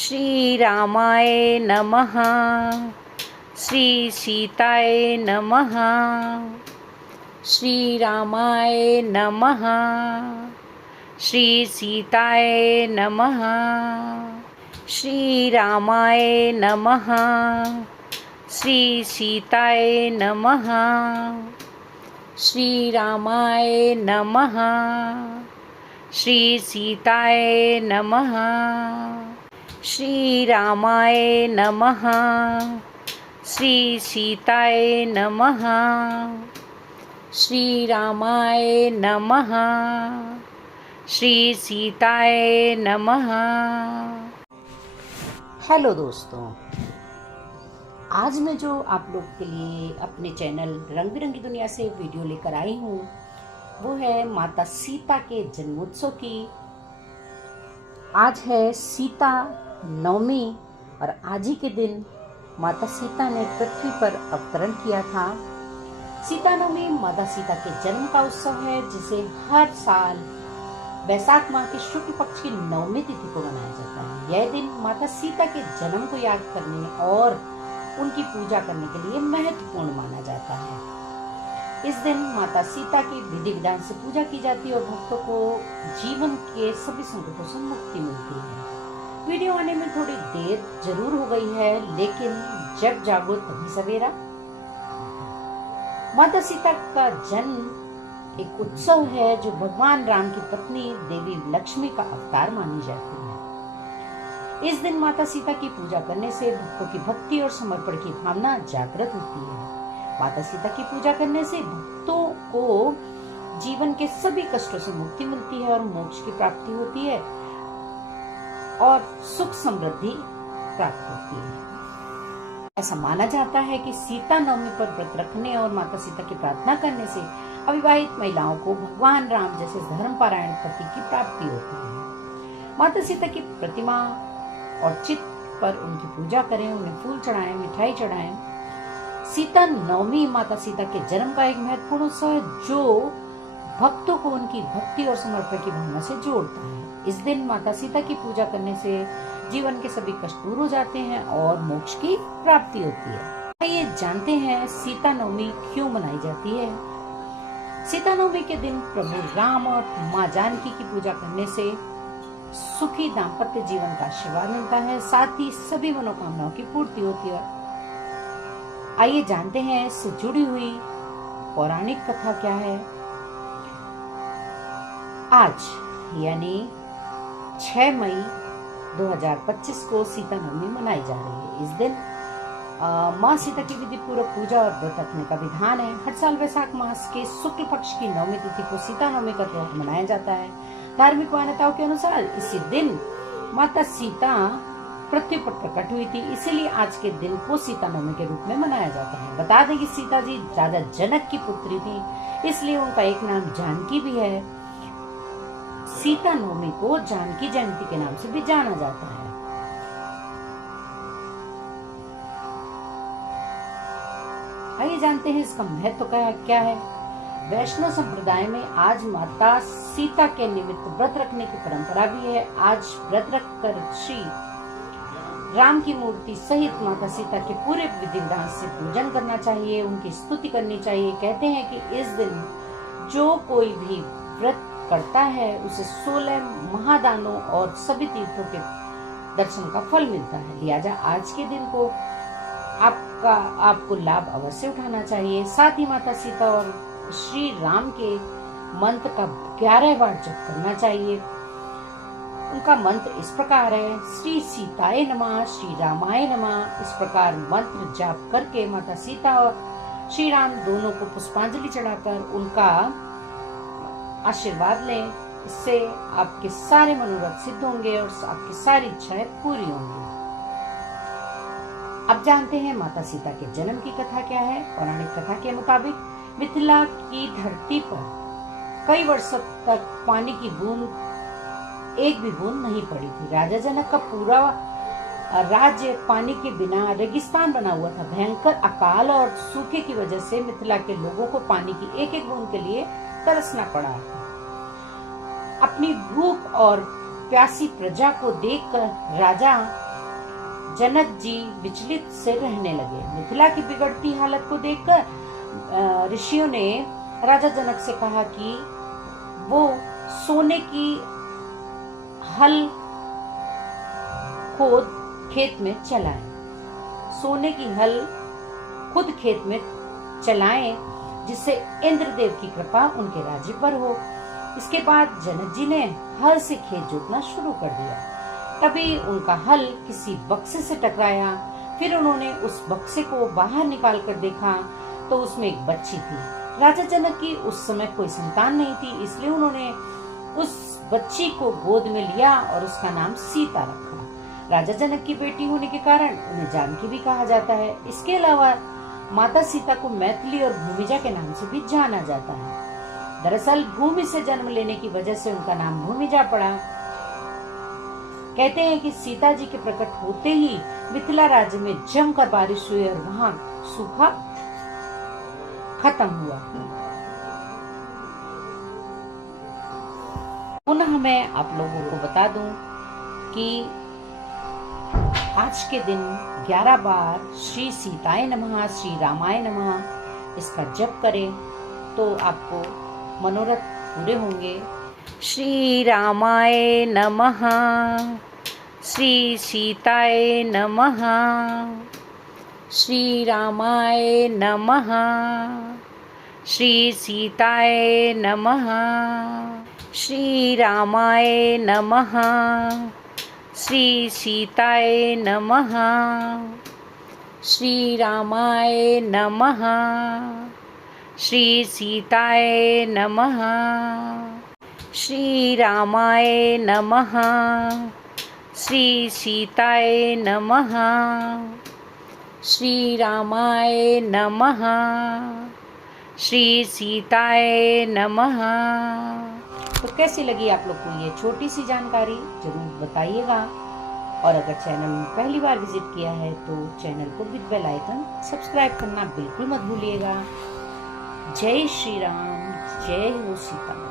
श्री रामाय नमः। श्री सीताय नमः। श्री रामाय नमः। श्री सीताय नमः। श्री रामाय नमः। श्री सीताय नमः। श्री रामाय नमः। श्री सीताय नमः। श्री रामाय नमः। श्री सीताय नमः। श्री रामाय नमः। श्री सीताय नमः। हेलो दोस्तों, आज मैं जो आप लोग के लिए अपने चैनल रंग बिरंगी दुनिया से वीडियो लेकर आई हूँ वो है माता सीता के जन्मोत्सव की। आज है सीता नवमी और आज ही के दिन माता सीता ने पृथ्वी पर अवतरण किया था। सीता नवमी माता सीता के जन्म का उत्सव है जिसे हर साल वैशाख माह के शुक्ल पक्ष की नवमी तिथि को मनाया जाता है। यह दिन माता सीता के जन्म को याद करने और उनकी पूजा करने के लिए महत्वपूर्ण माना जाता है। इस दिन माता सीता की विधि विधान से पूजा की जाती है और भक्तों को जीवन के सभी संकटों से मुक्ति मिलती है। वीडियो आने में थोड़ी देर जरूर हो गई है, लेकिन जब जागो तभी सवेरा। माता सीता का जन्म एक उत्सव है जो भगवान राम की पत्नी देवी लक्ष्मी का अवतार मानी जाती है। इस दिन माता सीता की पूजा करने से भक्तों की भक्ति और समर्पण की भावना जागृत होती है। माता सीता की पूजा करने से भक्तों को जीवन के सभी कष्टों से मुक्ति मिलती है और मोक्ष की प्राप्ति होती है और सुख समृद्धि प्राप्त होती है। ऐसा माना जाता है कि सीता नवमी पर व्रत रखने और माता सीता की प्रार्थना करने से अविवाहित महिलाओं को भगवान राम जैसे धर्मपरायण पति की प्राप्ति होती है। माता सीता की प्रतिमा और चित्र पर उनकी पूजा करें, उन्हें फूल चढ़ाएं, मिठाई चढ़ाएं। सीता नवमी माता सीता के जन्म का एक महत्वपूर्ण उत्सव है जो भक्तों को उनकी भक्ति और समर्पण की भावना से जोड़ता है। इस दिन माता सीता की पूजा करने से जीवन के सभी कष्ट दूर हो जाते हैं और मोक्ष की प्राप्ति होती है। आइए जानते हैं सीता नवमी क्यों मनाई जाती है। सीता नवमी के दिन प्रभु राम और माँ जानकी की पूजा करने से सुखी दाम्पत्य जीवन का आशीर्वाद मिलता है, साथ ही सभी मनोकामनाओं की पूर्ति होती है। आइए जानते हैं इससे जुड़ी हुई पौराणिक कथा क्या है। आज यानी 6 मई 2025 को सीता नवमी मनाई जा रही है। इस दिन माँ सीता की विधि पूर्वक पूजा और व्रत रखने का विधान है। हर साल वैशाख मास के शुक्ल पक्ष की नवमी तिथि को सीता नवमी का त्योहार मनाया जाता है। धार्मिक मान्यताओं के अनुसार इसी दिन माता सीता पृथ्वी पर प्रकट हुई थी, इसीलिए आज के दिन को सीता नवमी के रूप में मनाया जाता है। बता दें कि सीता जी राजा जनक की पुत्री थी, इसलिए उनका एक नाम जानकी भी है। सीता नवमी को जानकी जयंती के नाम से भी जाना जाता है। आइए जानते हैं इसका महत्व क्या है। वैष्णव संप्रदाय में आज माता सीता के निमित्त व्रत रखने की परंपरा भी है। आज व्रत रखकर श्री राम की मूर्ति सहित माता सीता के पूरे विधि विधान से पूजन करना चाहिए, उनकी स्तुति करनी चाहिए। कहते हैं कि इस दिन जो कोई भी व्रत करता है उसे 16 महादानों और सभी तीर्थों के दर्शन का फल मिलता है। लिहाजा आज के दिन को आपको लाभ अवश्य उठाना चाहिए। साथ ही माता सीता और श्री राम के मंत्र का 11 बार जप करना चाहिए। उनका मंत्र इस प्रकार है: श्री सीताय नमः, श्री रामाय नमः। इस प्रकार मंत्र जाप करके माता सीता और श्री राम दोनों को पुष्पांजलि चढ़ाकर उनका आशीर्वाद लें। इससे आपके सारे मनोरथ सिद्ध होंगे और आपकी सारी इच्छाएं पूरी होंगी। अब जानते हैं माता सीता के जन्म की कथा क्या है। पौराणिक कथा के मुताबिक मिथिला की धरती पर कई वर्षों तक पानी की बूंद एक भी बूंद नहीं पड़ी थी। राजा जनक का पूरा राज्य पानी के बिना रेगिस्तान बना हुआ था। भयंकर अकाल और सूखे की वजह से मिथिला के लोगों को पानी की एक एक बूंद के लिए तरसना पड़ा। अपनी भूख और प्यासी प्रजा को देखकर राजा जनक जी विचलित से रहने लगे। मिथिला की बिगड़ती हालत को देखकर ऋषियों ने राजा जनक से कहा कि वो सोने की हल खुद खेत में चलाएं। सोने की हल खुद खेत में चलाएं, जिससे इंद्रदेव की कृपा उनके राज्य पर हो। इसके बाद जनक जी ने हल से खेत जोतना शुरू कर दिया। तभी उनका हल किसी बक्से से टकराया। फिर उन्होंने उस बक्से को बाहर निकाल कर देखा तो उसमें एक बच्ची थी। राजा जनक की उस समय कोई संतान नहीं थी, इसलिए उन्होंने उस बच्ची को गोद में लिया और उसका नाम सीता रखा। राजा जनक की बेटी होने के कारण उन्हें जानकी भी कहा जाता है। इसके अलावा माता सीता को मैथिली और भूमिजा के नाम से भी जाना जाता है। दरअसल भूमि से जन्म लेने की वजह से उनका नाम भूमिजा पड़ा। कहते हैं कि सीता जी के प्रकट होते ही मिथिला राज्य में जमकर बारिश हुई और वहां सूखा खत्म हुआ। पुनः मैं आप लोगों को बता दूं कि आज के दिन 11 बार श्री सीताय नमः, श्री रामाय नमः इसका जप करें तो आपको मनोरथ पूरे होंगे। श्री रामाय नमः, श्री सीताय नमः, श्री रामाय नमः, श्री सीताय नमः, श्री रामाय नमः, श्री सीताय नमः, श्री रामाय नमः, श्री सीताय नमः, श्री रामाय नमः, श्री सीताय नमः, श्री रामाय नमः, श्री सीताय नमः। तो कैसी लगी आप लोग को ये छोटी सी जानकारी, जरूर बताइएगा। और अगर चैनल में पहली बार विजिट किया है तो चैनल को विद बेल आइकन सब्सक्राइब करना बिल्कुल मत भूलिएगा। जय श्री राम, जय हो सीता।